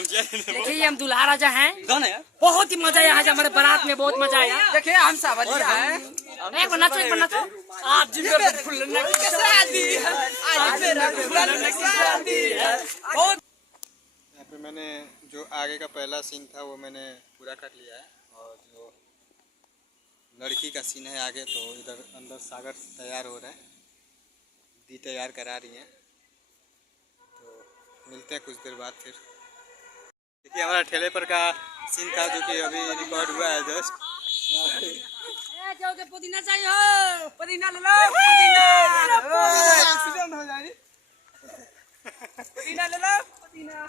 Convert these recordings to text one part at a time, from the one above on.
देखिए हम दूल्हा राजा हैं। बहुत ही मजा आया आज हमारे बारात में, बहुत मजा आया। देखिए हम सावलिया हैं। एक बना तो आप यहाँ पे मैंने जो आगे का पहला सीन था वो मैंने पूरा कर लिया है, और जो लड़की का सीन है आगे, तो इधर अंदर सागर तैयार हो रहा है, दी तैयार करा रही हैं। तो मिलते हैं कुछ देर बाद फिर। देखिए हमारा ठेले पर का सीन था जो कि अभी रिकॉर्ड हुआ है जस्ट। पुदीना चाहिए, पुदीना ले लो, पुदीना एक्सीडेंट हो जाए। पुदीना ले लो, पुदीना।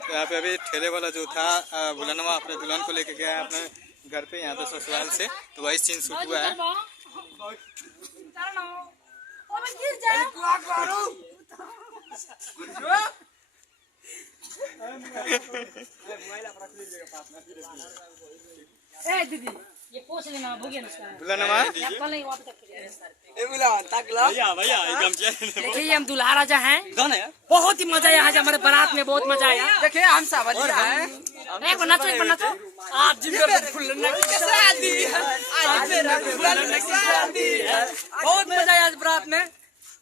तो यहाँ पे अभी ठेले वाला जो था बुलानवा अपने दुल्हन को लेके गया है अपने घर पे, यहाँ पे ससुराल से, तो वही सीन शूट हुआ है। दीदी ये पोछ लेना, भूगे बुलानवा देखिए हम दूल्हा राजा हैं। बहुत ही मजा आया आज हमारे बारात में, बहुत मजा आया। देखिए हम सावलिया हैं। एक बना तो आप बहुत मजा आया आज बारात में।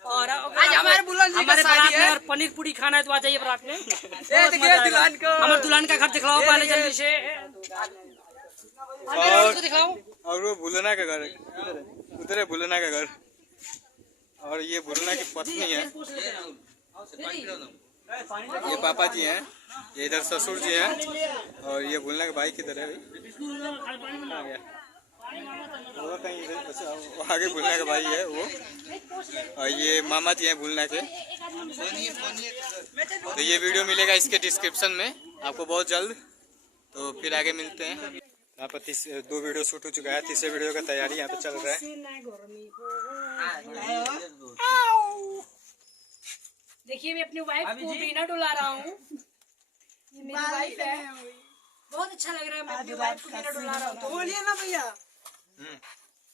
और आज हमारे बुल्लन जी हमारे का शादी बारात में है। और पनीर पूरी खाना है तो आ जाइए बारात में। ये देखिए दुल्हन को। हमारे दुल्हन का घर दिखलाओ पहले जल्दी से। दिखाओ। और वो भुलना का घर उधर है, भुलना का घर, और ये भुलना की पत्नी है, ये पापा जी हैं, ये इधर ससुर जी हैं, और ये भुलना के भाई किधर है भाई? वो कहीं इधर, अच्छा वो आगे भुलना का भाई है वो, और ये मामा जी हैं भुलना के। तो ये वीडियो मिलेगा इसके डिस्क्रिप्शन में आपको बहुत जल्द, तो फिर आगे मिलते हैं। यहाँ पर 2 वीडियो शूट हो चुका है, तीसरे वीडियो का तैयारी यहाँ पे चल रहा है। देखिए मैं अपनी वाइफ को बिना डुला रहा हूँ, ये मेरी वाइफ है। बहुत अच्छा लग रहा है, मैं अपनी वाइफ को बिना डुला रहा हूँ। बोलिए ना भैया।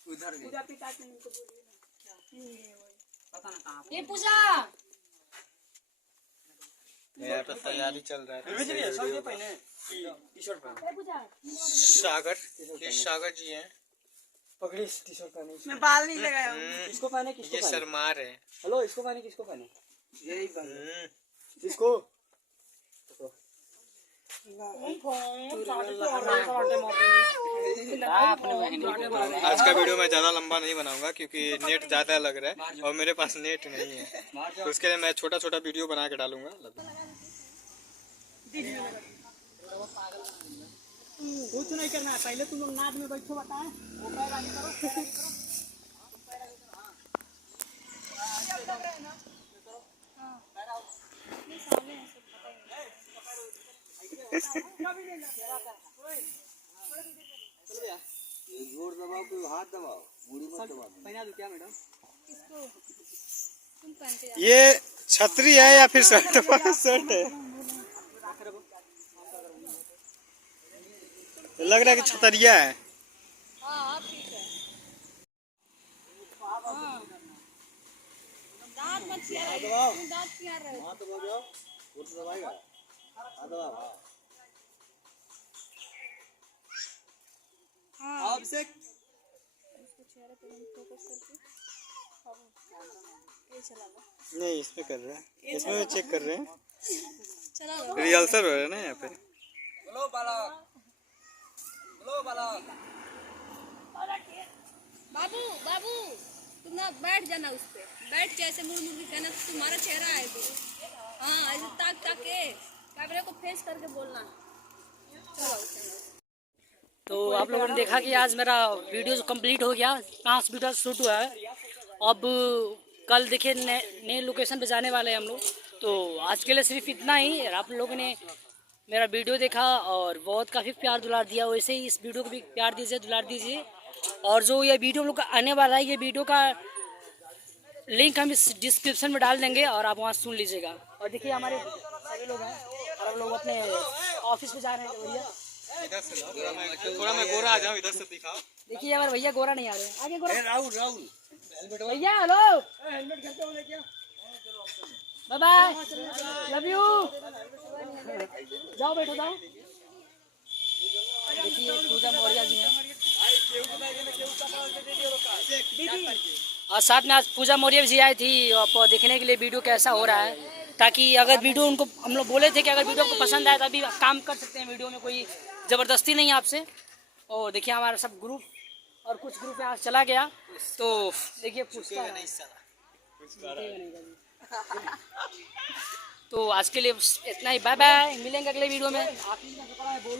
उधर ये पूजा यहाँ पे तैयारी चल रहा है। सागर, ये सागर जी हैं। पगड़ी टी शर्ट पहने, मैं बाल नहीं लगाया हूँ। किसको पहने, किसको ये पहने? शर्मार है। हेलो, इसको पहने, किसको पहने? यही बात। इसको आज का वीडियो मैं ज़्यादा लंबा नहीं बनाऊंगा क्योंकि नेट ज़्यादा लग रहा है और मेरे पास नेट नहीं है, तो उसके लिए मैं छोटा छोटा वीडियो बना के डालूंगा। कुछ नहीं करना है, पहले तुम लोग नाद में बैठो, बताएं जोर दबाओ, कोई हाथ दबाओ, मुड़ी मत दबाओ। पहना दो क्या मैडम? ये छतरी है या फिर शर्ट है? लग रहा है कि छतरिया है। नहीं इसमें कर रहे हैं, इसमें भी चेक कर रहे हैं, रिहर्सल हो रहा है ना यहाँ पे। बोलो बालक, बोलो बालक। बाबू बाबू तुम ना बैठ जाना उस पे, बैठ के ऐसे मुड़ मुड़ के कहना तुम्हारा चेहरा है तो, हाँ ऐसे ताक ताक के कैमरे को फेस करके बोलना। चलो तो आप लोगों ने देखा कि आज मेरा वीडियो कंप्लीट हो गया, 5 वीडियो शूट हुआ है। अब कल देखिए नए लोकेशन पे जाने वाले हैं हम लोग। तो आज के लिए सिर्फ इतना ही। आप लोगों ने मेरा वीडियो देखा और बहुत काफ़ी प्यार दुलार दिया, वैसे ही इस वीडियो को भी प्यार दीजिए, दुलार दीजिए। और जो ये वीडियो हम लोग का आने वाला है, ये वीडियो का लिंक हम इस डिस्क्रिप्शन में डाल देंगे और आप वहाँ सुन लीजिएगा। और देखिए हमारे सभी लोग हैं और हम लोग अपने ऑफिस में जा रहे हैं। भैया इधर से थोड़ा मैं गोरा आ जाऊँ, इधर से दिखाओ। देखिए हमारे भैया गोरा नहीं आ रहे हैं, आगे गोरा। राहुल भैया hello, bye bye, love you. जाओ बैठो जाओ। देखिए पूजा मौर्य जी हैं और साथ में आज पूजा मौर्य जी आई थी आप देखने के लिए वीडियो कैसा हो रहा है, ताकि अगर वीडियो उनको हम लोग बोले थे कि अगर वीडियो आपको पसंद आए तो अभी काम कर सकते हैं, वीडियो में कोई ज़बरदस्ती नहीं है आपसे। और देखिए हमारा सब ग्रुप और कुछ ग्रुप यहाँ चला गया, तो देखिए पूछता नहीं तो आज के लिए इतना ही, बाय बाय, मिलेंगे अगले वीडियो में।